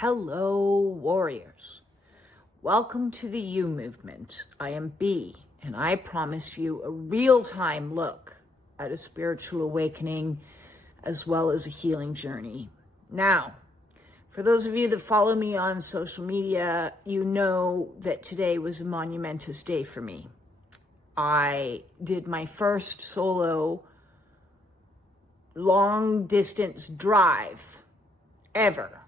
Hello, warriors. Welcome to the You Movement. I am B, and I promise you a real-time look at a spiritual awakening as well as a healing journey. Now, for those of you that follow me on social media, you know that today was a monumentous day for me. I did my first solo long-distance drive ever.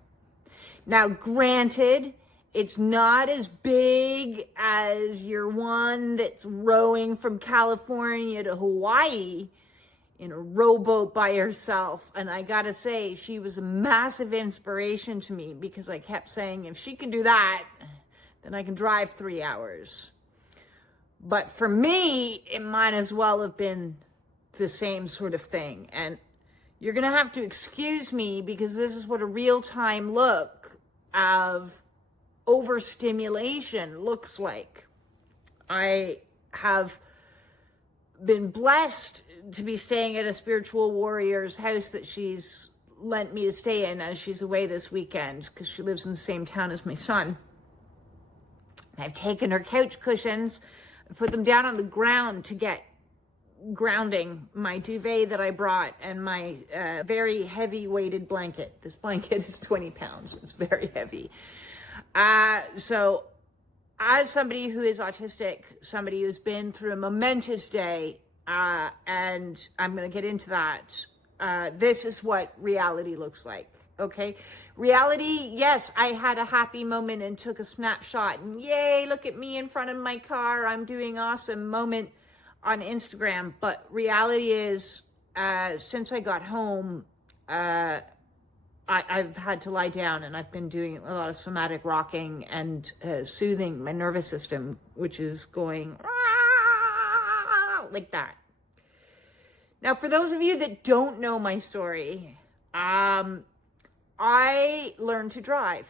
Now, granted, it's not as big as your one that's rowing from California to Hawaii in a rowboat by herself. And I gotta say, she was a massive inspiration to me because I kept saying, if she can do that, then I can drive 3 hours. But for me, it might as well have been the same sort of thing. And you're gonna have to excuse me because this is what a real-time look of overstimulation looks like. I have been blessed to be staying at a spiritual warrior's house that she's lent me to stay in as she's away this weekend because she lives in the same town as my son. I've taken her couch cushions, put them down on the ground to get grounding, my duvet that I brought, and my very heavy weighted blanket. This blanket is 20 pounds. It's very heavy. So as somebody who is autistic, somebody who's been through a momentous day, and I'm going to get into that, this is what reality looks like. Okay. Reality, yes, I had a happy moment and took a snapshot and yay, look at me in front of my car. I'm doing awesome moment on Instagram. But reality is, since I got home, I've had to lie down and I've been doing a lot of somatic rocking and soothing my nervous system, which is going like that. Now, for those of you that don't know my story, I learned to drive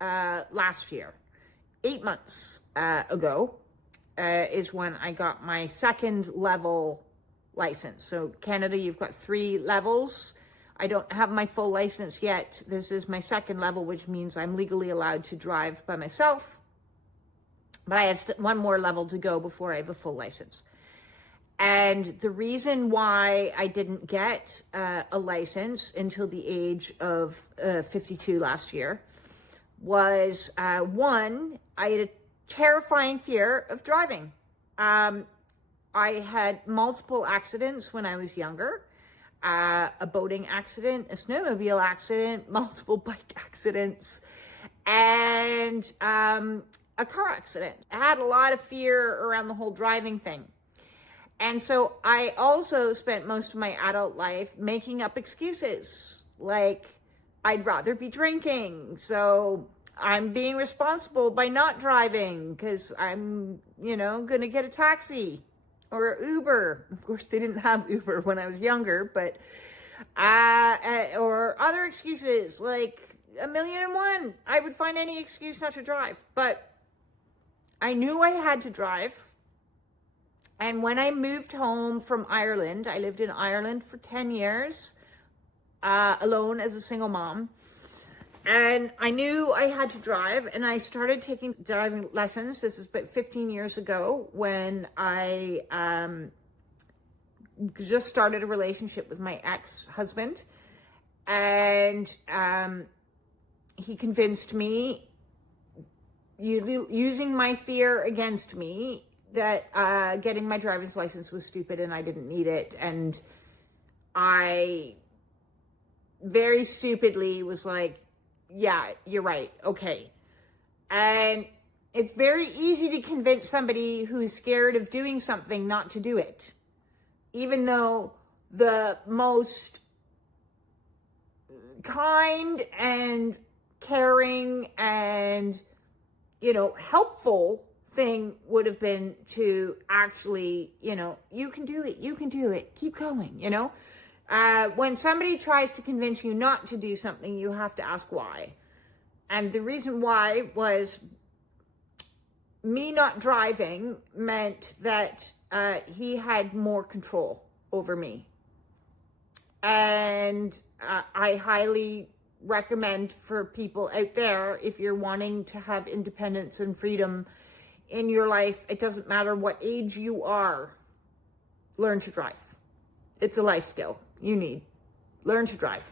last year. 8 months ago is when I got my second level license. So Canada, you've got 3 levels. I don't have my full license yet. This is my second level, which means I'm legally allowed to drive by myself. But I have one more level to go before I have a full license. And the reason why I didn't get a license until the age of 52 last year was, one, I had a terrifying fear of driving. I had multiple accidents when I was younger. A boating accident, a snowmobile accident, multiple bike accidents, and a car accident. I had a lot of fear around the whole driving thing. And so I also spent most of my adult life making up excuses. Like, I'd rather be drinking, so I'm being responsible by not driving because I'm, going to get a taxi or Uber. Of course, they didn't have Uber when I was younger, but, or other excuses, like 1,000,001. I would find any excuse not to drive, but I knew I had to drive. And when I moved home from Ireland, I lived in Ireland for 10 years, alone as a single mom. And I knew I had to drive, and I started taking driving lessons. This is about 15 years ago when I just started a relationship with my ex-husband. And he convinced me, using my fear against me, that getting my driver's license was stupid and I didn't need it. And I very stupidly was like, yeah, you're right. Okay. And it's very easy to convince somebody who's scared of doing something not to do it. Even though the most kind and caring and, helpful thing would have been to actually, you can do it, keep going, when somebody tries to convince you not to do something, you have to ask why. And the reason why was me not driving meant that he had more control over me. And I highly recommend for people out there, if you're wanting to have independence and freedom in your life, it doesn't matter what age you are, learn to drive. It's a life skill you need. Learn to drive.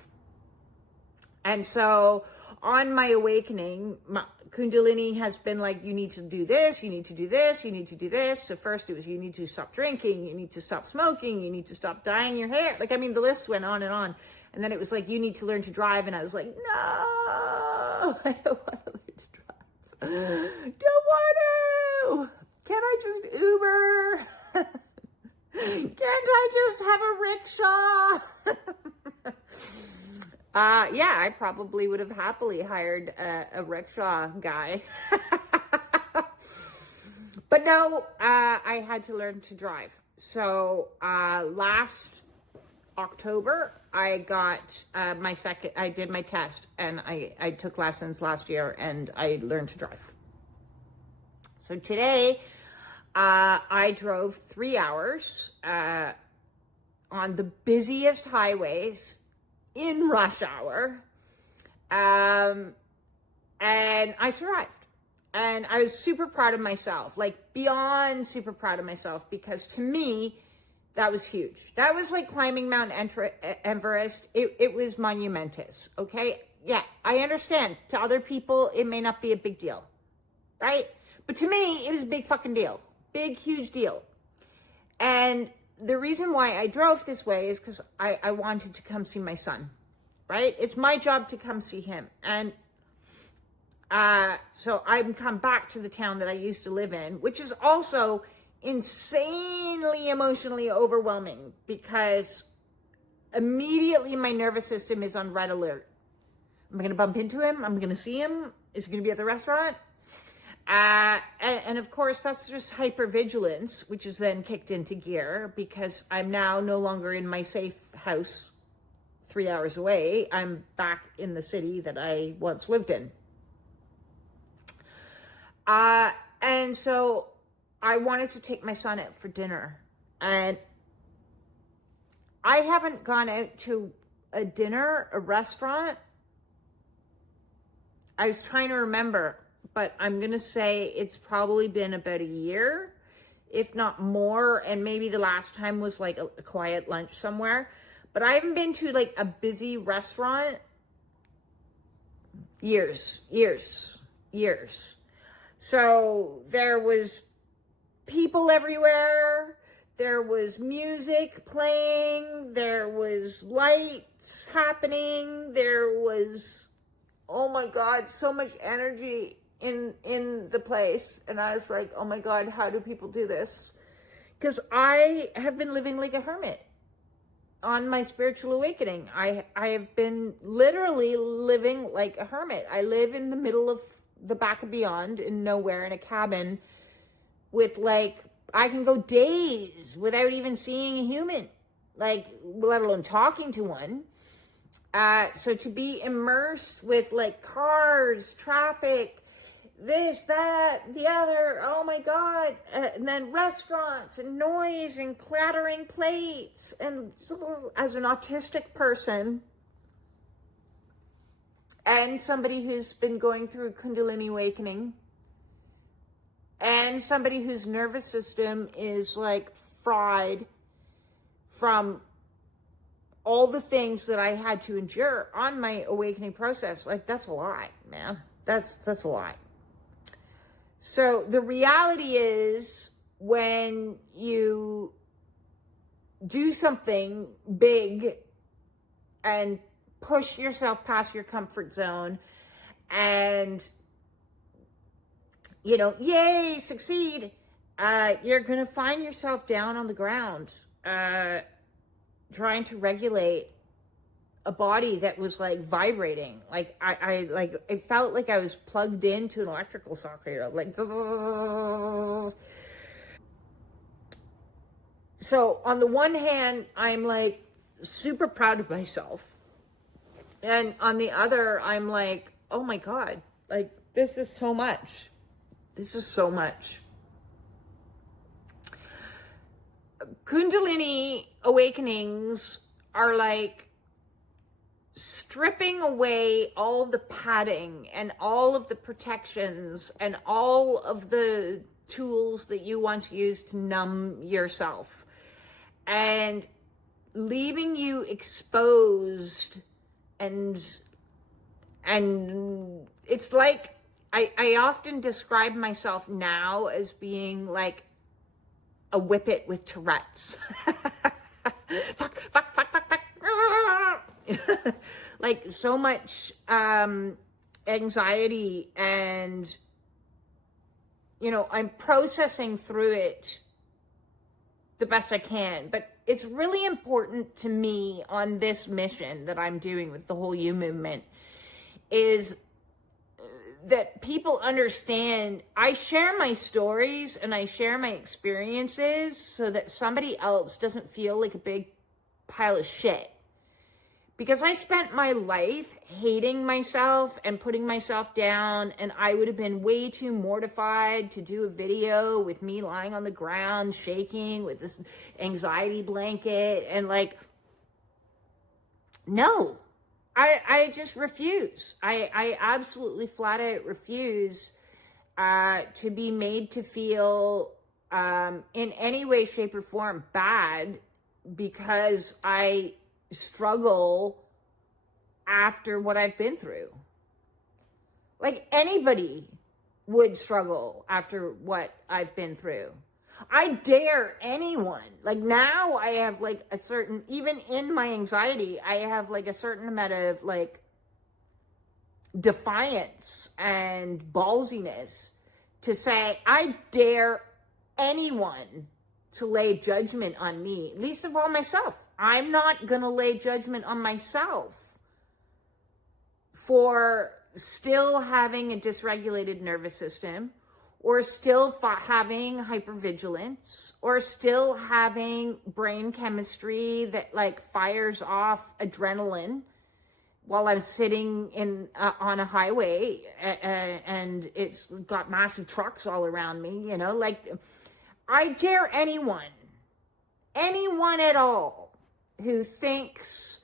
And so on my awakening, Kundalini has been like, you need to do this, you need to do this, you need to do this. So first it was, you need to stop drinking, you need to stop smoking, you need to stop dyeing your hair. Like, I mean, the list went on and on. And then it was like, you need to learn to drive. And I was like, no, I don't want to learn to drive. Don't want to. Can I just Uber? Can't I just have a rickshaw? Yeah, I probably would have happily hired a rickshaw guy. But no, I had to learn to drive. So last October, I got I did my test, and I took lessons last year, and I learned to drive. So today, I drove 3 hours on the busiest highways in rush hour, and I survived. And I was super proud of myself, like beyond super proud of myself, because to me, that was huge. That was like climbing Mount Everest. It was monumentous, okay? Yeah, I understand. To other people, it may not be a big deal, right? But to me, it was a big fucking deal. Big, huge deal. And the reason why I drove this way is because I wanted to come see my son, right? It's my job to come see him. And so I've come back to the town that I used to live in, which is also insanely emotionally overwhelming, because immediately my nervous system is on red alert. Am I going to bump into him? I'm going to see him? Is he going to be at the restaurant? And of course, that's just hypervigilance, which is then kicked into gear, because I'm now no longer in my safe house 3 hours away. I'm back in the city that I once lived in. And so I wanted to take my son out for dinner, and I haven't gone out to a dinner, a restaurant. I was trying to remember, but I'm going to say it's probably been about a year, if not more. And maybe the last time was like a quiet lunch somewhere, but I haven't been to like a busy restaurant years. So there was people everywhere. There was music playing. There was lights happening. There was, oh my God, so much energy in the place. And I was like, oh my God, how do people do this? Because I have been living like a hermit on my spiritual awakening. I have been literally living like a hermit. I live in the middle of the back of beyond, in nowhere, in a cabin with like, I can go days without even seeing a human, like, let alone talking to one. So to be immersed with like cars, traffic, this, that, the other, oh my God. And then restaurants and noise and clattering plates. And as an autistic person and somebody who's been going through Kundalini awakening, and somebody whose nervous system is like fried from all the things that I had to endure on my awakening process, like, that's a lot, man. That's a lot. So the reality is, when you do something big and push yourself past your comfort zone and, you know, yay, succeed, you're going to find yourself down on the ground, trying to regulate a body that was like vibrating. Like I like, it felt like I was plugged into an electrical socket, like, so on the one hand, I'm like super proud of myself. And on the other, I'm like, oh my God, like, this is so much. This is so much. Kundalini awakenings are like stripping away all the padding and all of the protections and all of the tools that you once used to numb yourself, and leaving you exposed. And it's like, I often describe myself now as being like a whippet with Tourette's. Fuck, fuck, fuck, fuck, fuck. Like so much anxiety, and I'm processing through it the best I can. But it's really important to me on this mission that I'm doing with the whole You movement is that people understand I share my stories and I share my experiences so that somebody else doesn't feel like a big pile of shit. Because I spent my life hating myself and putting myself down, and I would have been way too mortified to do a video with me lying on the ground, shaking with this anxiety blanket, and like, no, I just refuse. I absolutely flat out refuse to be made to feel in any way, shape, or form bad because I struggle after what I've been through. Like anybody would struggle after what I've been through. I dare anyone. Like now I have like a certain, even in my anxiety, I have like a certain amount of like defiance and ballsiness to say, I dare anyone to lay judgment on me, least of all myself. I'm not going to lay judgment on myself for still having a dysregulated nervous system, or still having hypervigilance, or still having brain chemistry that like fires off adrenaline while I'm sitting on a highway and it's got massive trucks all around me, like I dare anyone at all who thinks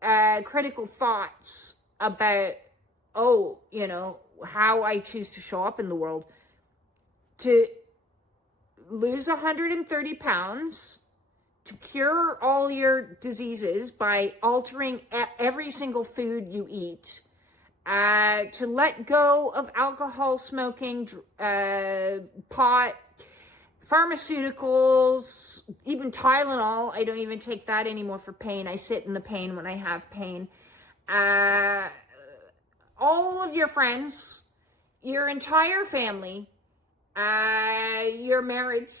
critical thoughts about, how I choose to show up in the world, to lose 130 pounds, to cure all your diseases by altering every single food you eat, to let go of alcohol, smoking, pot, pharmaceuticals, even Tylenol. I don't even take that anymore for pain. I sit in the pain when I have pain. All of your friends, your entire family, your marriage,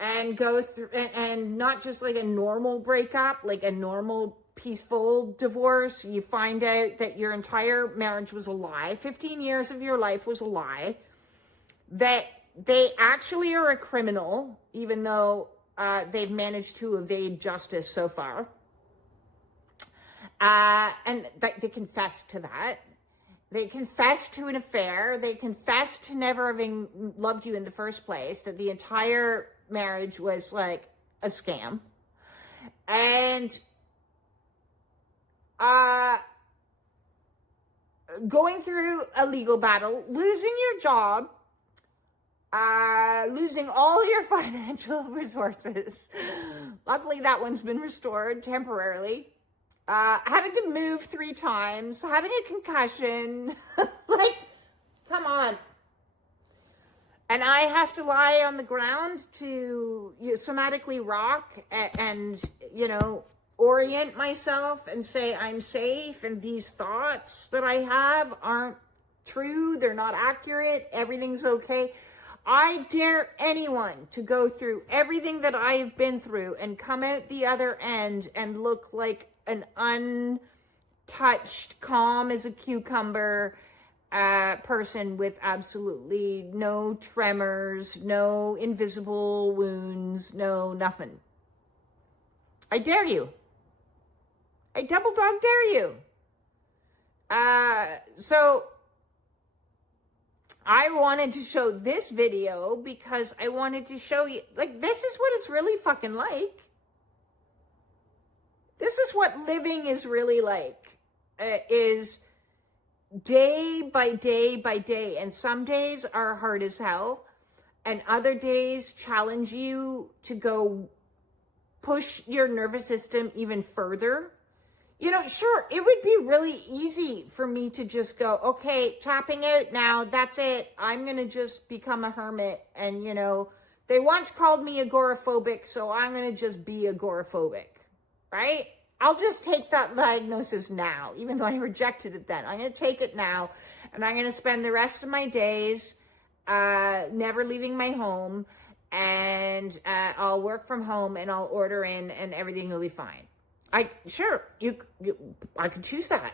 and go through, and not just like a normal breakup, like a normal peaceful divorce. You find out that your entire marriage was a lie. 15 years of your life was a lie. That they actually are a criminal, even though they've managed to evade justice so far. And they confess to that. They confess to an affair. They confess to never having loved you in the first place, that the entire marriage was like a scam. And going through a legal battle, losing your job, losing all your financial resources. Luckily, that one's been restored temporarily. Having to move 3 times, having a concussion. Like, come on. And I have to lie on the ground to somatically rock and orient myself and say I'm safe, and these thoughts that I have aren't true, they're not accurate, everything's okay. I dare anyone to go through everything that I've been through and come out the other end and look like an untouched, calm as a cucumber person with absolutely no tremors, no invisible wounds, no nothing. I dare you. I double dog dare you. So I wanted to show this video because I wanted to show you, like, this is what it's really fucking like. This is what living is really like, is day by day by day. And some days are hard as hell, and other days challenge you to go push your nervous system even further. You know, sure, it would be really easy for me to just go, okay, tapping out now, that's it. I'm going to just become a hermit. And, you know, they once called me agoraphobic, so I'm going to just be agoraphobic, right? I'll just take that diagnosis now, even though I rejected it then. I'm going to take it now, and I'm going to spend the rest of my days never leaving my home, and I'll work from home, and I'll order in, and everything will be fine. I could choose that,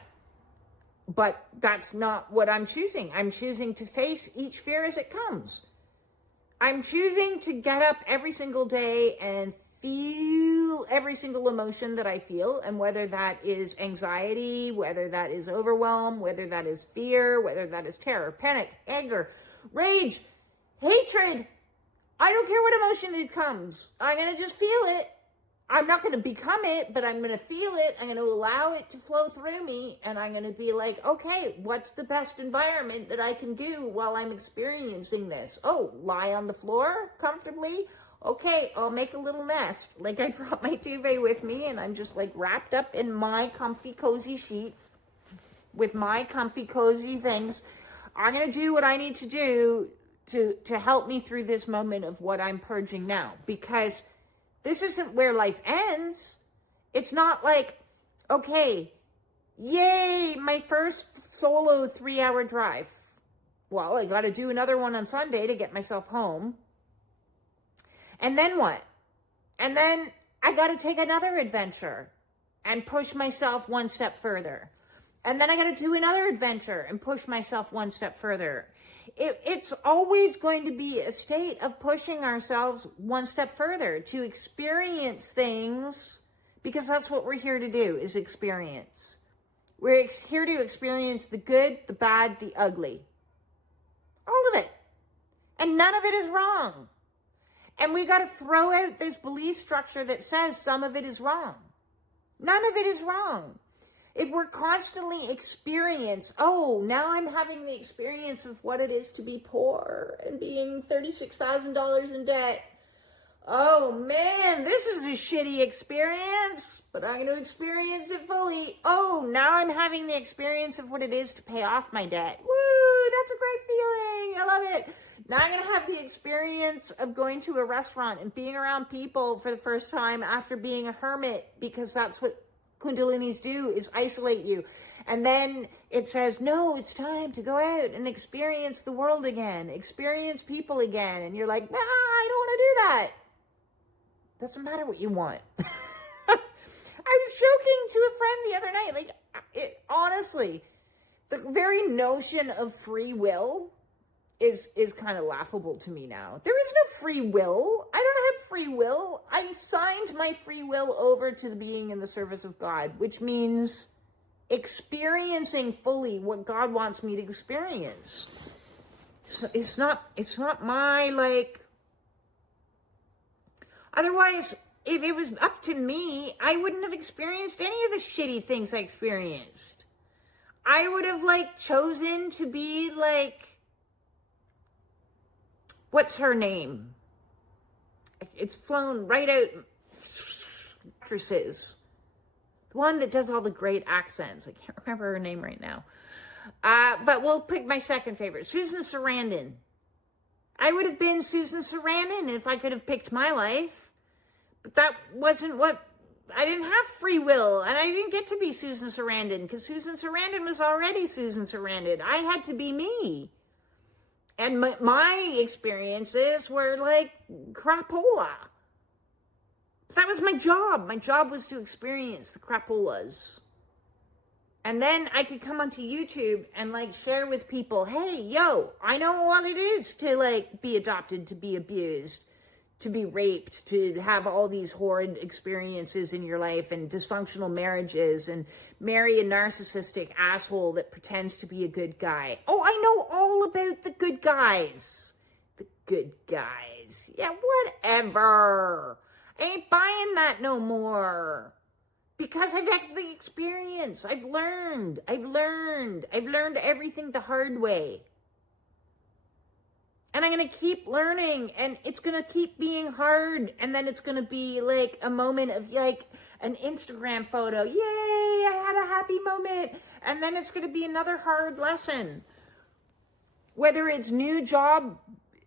but that's not what I'm choosing. I'm choosing to face each fear as it comes. I'm choosing to get up every single day and feel every single emotion that I feel, and whether that is anxiety, whether that is overwhelm, whether that is fear, whether that is terror, panic, anger, rage, hatred. I don't care what emotion it comes. I'm going to just feel it. I'm not going to become it, but I'm going to feel it. I'm going to allow it to flow through me, and I'm going to be like, okay, what's the best environment that I can do while I'm experiencing this? Oh, lie on the floor comfortably? Okay, I'll make a little nest. Like, I brought my duvet with me, and I'm just like wrapped up in my comfy, cozy sheets with my comfy, cozy things. I'm going to do what I need to do to help me through this moment of what I'm purging now, because this isn't where life ends. It's not like, okay, yay, my first solo 3-hour drive. Well, I got to do another one on Sunday to get myself home. And then what? And then I got to take another adventure and push myself one step further. And then I got to do another adventure and push myself one step further. It's always going to be a state of pushing ourselves one step further to experience things, because that's what we're here to do, is experience. We're here to experience the good, the bad, the ugly. All of it. And none of it is wrong. And we got to throw out this belief structure that says some of it is wrong. None of it is wrong. If we're constantly oh, now I'm having the experience of what it is to be poor and being $36,000 in debt. Oh man, this is a shitty experience, but I'm going to experience it fully. Oh, now I'm having the experience of what it is to pay off my debt. Woo, that's a great feeling. I love it. Now I'm going to have the experience of going to a restaurant and being around people for the first time after being a hermit, because that's what Kundalinis do, is isolate you. And then it says, no, it's time to go out and experience the world again, experience people again. And you're like, nah, I don't want to do that. Doesn't matter what you want. I was joking to a friend the other night, honestly, the very notion of free will is kind of laughable to me now. There is no free will. I don't have free will. I signed my free will over to the being in the service of God, which means experiencing fully what God wants me to experience. It's not my, otherwise, if it was up to me, I wouldn't have experienced any of the shitty things I experienced. I would have, chosen to be, what's her name? It's flown right out. Actresses. The one that does all the great accents. I can't remember her name right now. But we'll pick my second favorite. Susan Sarandon. I would have been Susan Sarandon if I could have picked my life. But that wasn't what... I didn't have free will. And I didn't get to be Susan Sarandon, because Susan Sarandon was already Susan Sarandon. I had to be me. And my experiences were crapola. That was my job. My job was to experience the crapolas. And then I could come onto YouTube and share with people, hey, yo, I know what it is to be adopted, to be abused, to be raped, to have all these horrid experiences in your life and dysfunctional marriages and marry a narcissistic asshole that pretends to be a good guy. Oh, I know all about the good guys. The good guys. Yeah, whatever. I ain't buying that no more. Because I've had the experience. I've learned everything the hard way. And I'm going to keep learning, and it's going to keep being hard. And then it's going to be like a moment of like an Instagram photo. Yay, I had a happy moment. And then it's going to be another hard lesson. Whether it's new job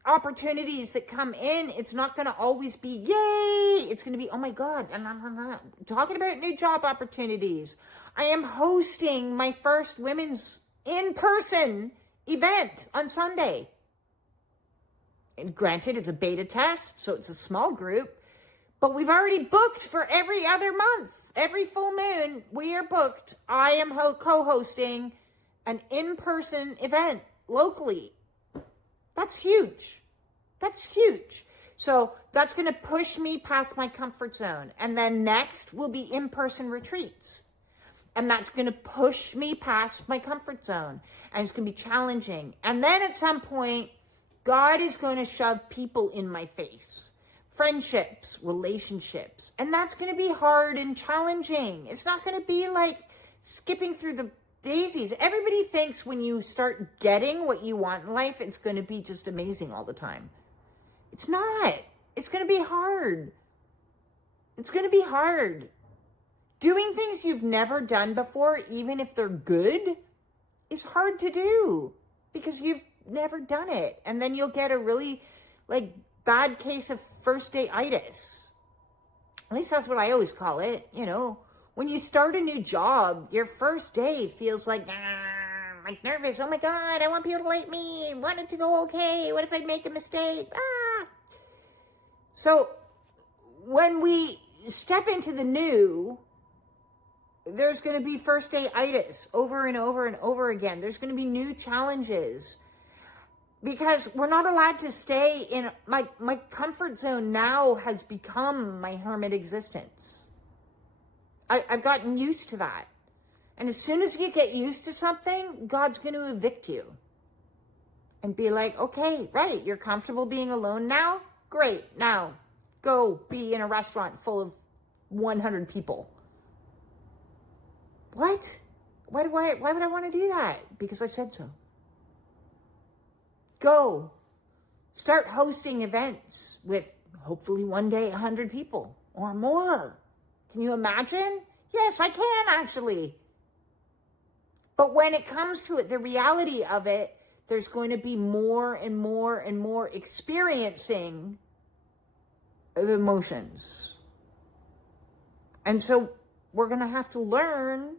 opportunities that come in, it's not going to always be yay. It's going to be, oh my God. And I'm talking about new job opportunities. I am hosting my first women's in-person event on Sunday. And granted, it's a beta test, so it's a small group, but we've already booked for every other month. Every full moon, we are booked. I am co-hosting an in-person event locally. That's huge. That's huge. So that's going to push me past my comfort zone. And then next will be in-person retreats. And that's going to push me past my comfort zone. And it's going to be challenging. And then at some point, God is going to shove people in my face. Friendships, relationships. And that's going to be hard and challenging. It's not going to be like skipping through the daisies. Everybody thinks when you start getting what you want in life, it's going to be just amazing all the time. It's not. It's going to be hard. It's going to be hard. Doing things you've never done before, even if they're good, is hard to do because you've never done it. And then you'll get a really like bad case of first day-itis. At least that's what I always call it. You know, when you start a new job, your first day feels like nervous. Oh my God, I want people to like me. I want it to go okay. What if I make a mistake? So when we step into the new, there's going to be first day-itis over and over and over again. There's going to be new challenges. Because we're not allowed to stay in my comfort zone now has become my hermit existence. I've gotten used to that. And as soon as you get used to something, God's going to evict you. And be like, okay, right, you're comfortable being alone now? Great, now go be in a restaurant full of 100 people. What? Why would I want to do that? Because I said so. Go. Start hosting events with hopefully one day 100 people or more. Can you imagine? Yes, I can actually. But when it comes to it, the reality of it, there's going to be more and more and more experiencing of emotions. And so we're going to have to learn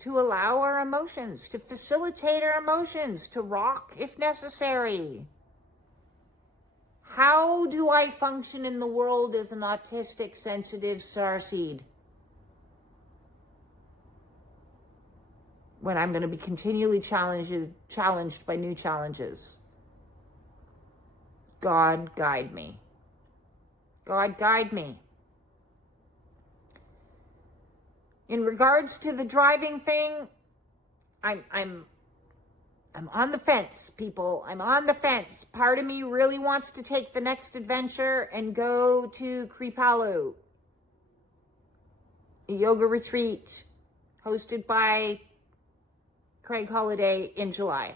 to allow our emotions, to facilitate our emotions, to rock if necessary. How do I function in the world as an autistic, sensitive starseed? When I'm going to be continually challenged by new challenges. God guide me. God guide me. In regards to the driving thing, I'm on the fence, people. I'm on the fence. Part of me really wants to take the next adventure and go to Kripalu, a yoga retreat hosted by Craig Holiday in July.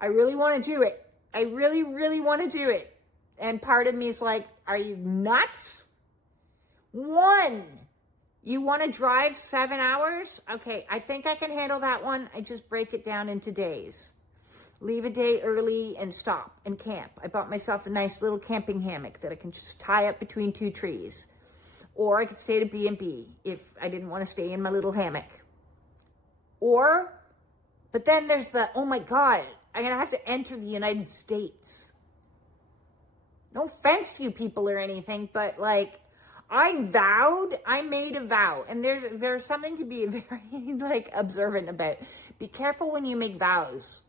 I really want to do it. I really, really want to do it. And part of me is like, are you nuts? One, you want to drive 7 hours? Okay, I think I can handle that one. I just break it down into days. Leave a day early and stop and camp. I bought myself a nice little camping hammock that I can just tie up between two trees. Or I could stay at a B&B if I didn't want to stay in my little hammock. But then there's the, oh my God, I'm going to have to enter the United States. No offense to you people or anything, but like, I made a vow, and there's something to be very like observant about. Be careful when you make vows.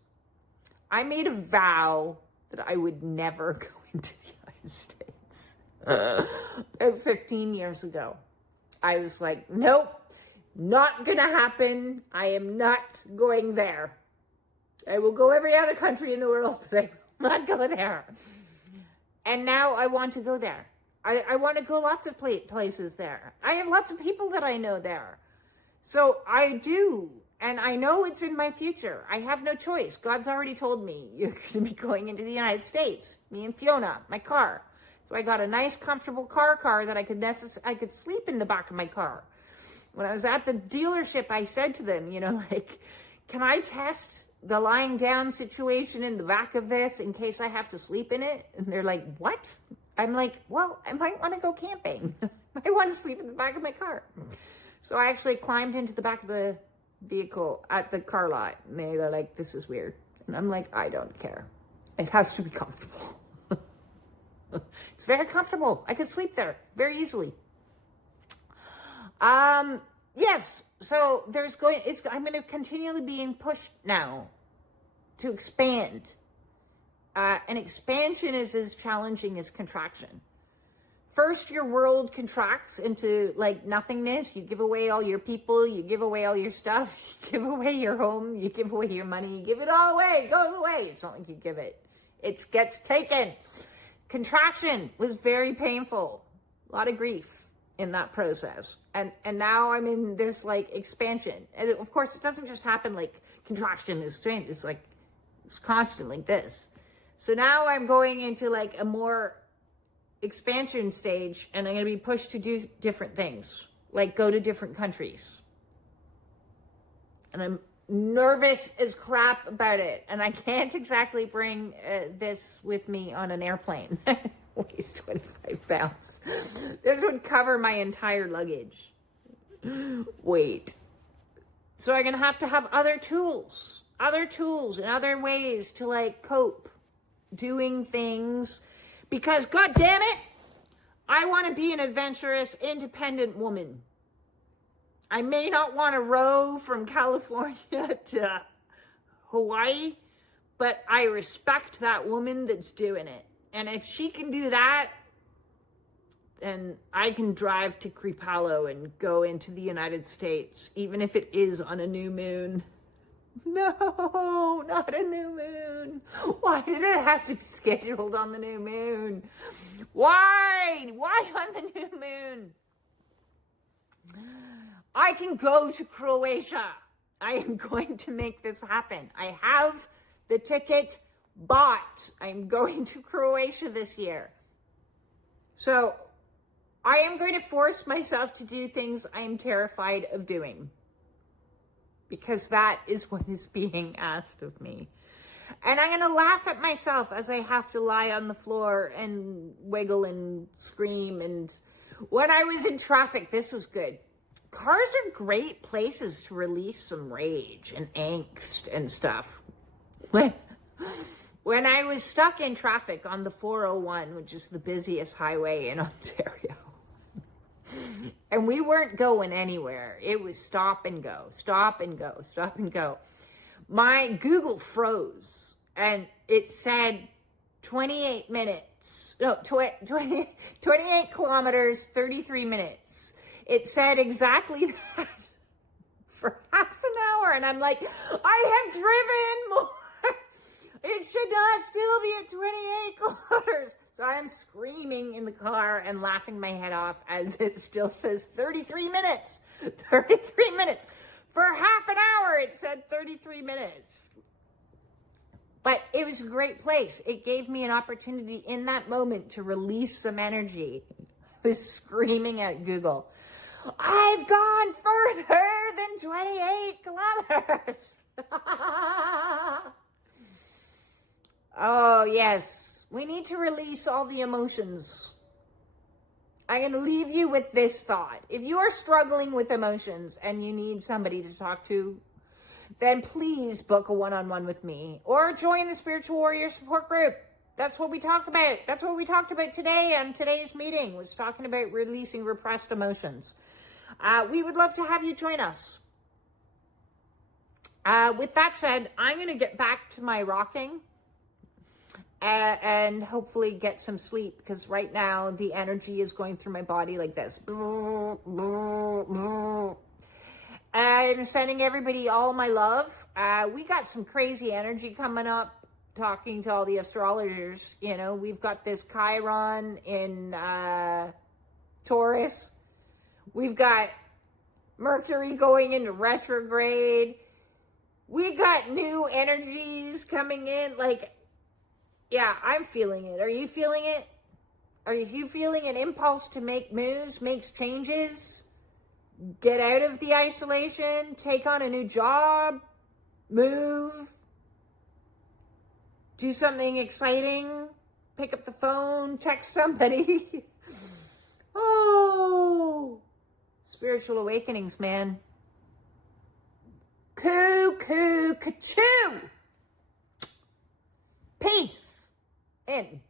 I made a vow that I would never go into the United States. 15 years ago. I was like, nope, not gonna happen. I am not going there. I will go every other country in the world, but I will not go there. And now I want to go there. I want to go lots of places there. I have lots of people that I know there. So I do. And I know it's in my future. I have no choice. God's already told me you're going to be going into the United States. Me and Fiona, my car. So I got a nice, comfortable car that I could sleep in the back of my car. When I was at the dealership, I said to them, like, can I test the lying down situation in the back of this in case I have to sleep in it? And they're like, what? I'm like, well, I might want to go camping. I want to sleep in the back of my car. So I actually climbed into the back of the vehicle at the car lot, and they're like, this is weird. And I'm like, I don't care. It has to be comfortable. It's very comfortable. I could sleep there very easily. Yes. So I'm going to continually being pushed now to expand. And expansion is as challenging as contraction. First, your world contracts into like nothingness. You give away all your people. You give away all your stuff. You give away your home. You give away your money. You give it all away. It goes away. It's not like you give it. It gets taken. Contraction was very painful. A lot of grief in that process. And now I'm in this like expansion. And of course, it doesn't just happen like contraction is strange. It's like, it's constant like this. So now I'm going into like a more expansion stage, and I'm going to be pushed to do different things, like go to different countries. And I'm nervous as crap about it. And I can't exactly bring this with me on an airplane. Weighs 25 pounds. This would cover my entire luggage. Wait. So I'm going to have other tools and other ways to like cope doing things. Because, God damn it, I want to be an adventurous, independent woman. I may not want to row from California to Hawaii, but I respect that woman that's doing it. And if she can do that, then I can drive to Krippalo and go into the United States, even if it is on a new moon. No, not a new moon. Why did it have to be scheduled on the new moon? Why? Why on the new moon? I can go to Croatia. I am going to make this happen. I have the ticket bought. I'm going to Croatia this year. So I am going to force myself to do things I am terrified of doing. Because that is what is being asked of me. And I'm going to laugh at myself as I have to lie on the floor and wiggle and scream. And when I was in traffic, this was good. Cars are great places to release some rage and angst and stuff. When I was stuck in traffic on the 401, which is the busiest highway in Ontario, and we weren't going anywhere. It was stop and go, stop and go, stop and go. My Google froze and it said 28 kilometers, 33 minutes. It said exactly that for half an hour. And I'm like, I have driven more. It should not still be at 28 kilometers. So I'm screaming in the car and laughing my head off as it still says 33 minutes. 33 minutes. For half an hour, it said 33 minutes. But it was a great place. It gave me an opportunity in that moment to release some energy. I was screaming at Google, I've gone further than 28 kilometers. Oh, yes. We need to release all the emotions. I'm going to leave you with this thought. If you are struggling with emotions and you need somebody to talk to, then please book a one-on-one with me or join the Spiritual Warrior Support Group. That's what we talk about. That's what we talked about today on today's meeting, was talking about releasing repressed emotions. We would love to have you join us. With that said, I'm going to get back to my rocking. And hopefully get some sleep, because right now the energy is going through my body like this. I'm sending everybody all my love. We got some crazy energy coming up talking to all the astrologers, you know, we've got this Chiron in Taurus. We've got Mercury going into retrograde. We got new energies coming in. Like, yeah, I'm feeling it. Are you feeling it? Are you feeling an impulse to make moves, make changes, get out of the isolation, take on a new job, move, do something exciting, pick up the phone, text somebody? Oh, spiritual awakenings, man. Cuckoo, ka-choo. Peace. In.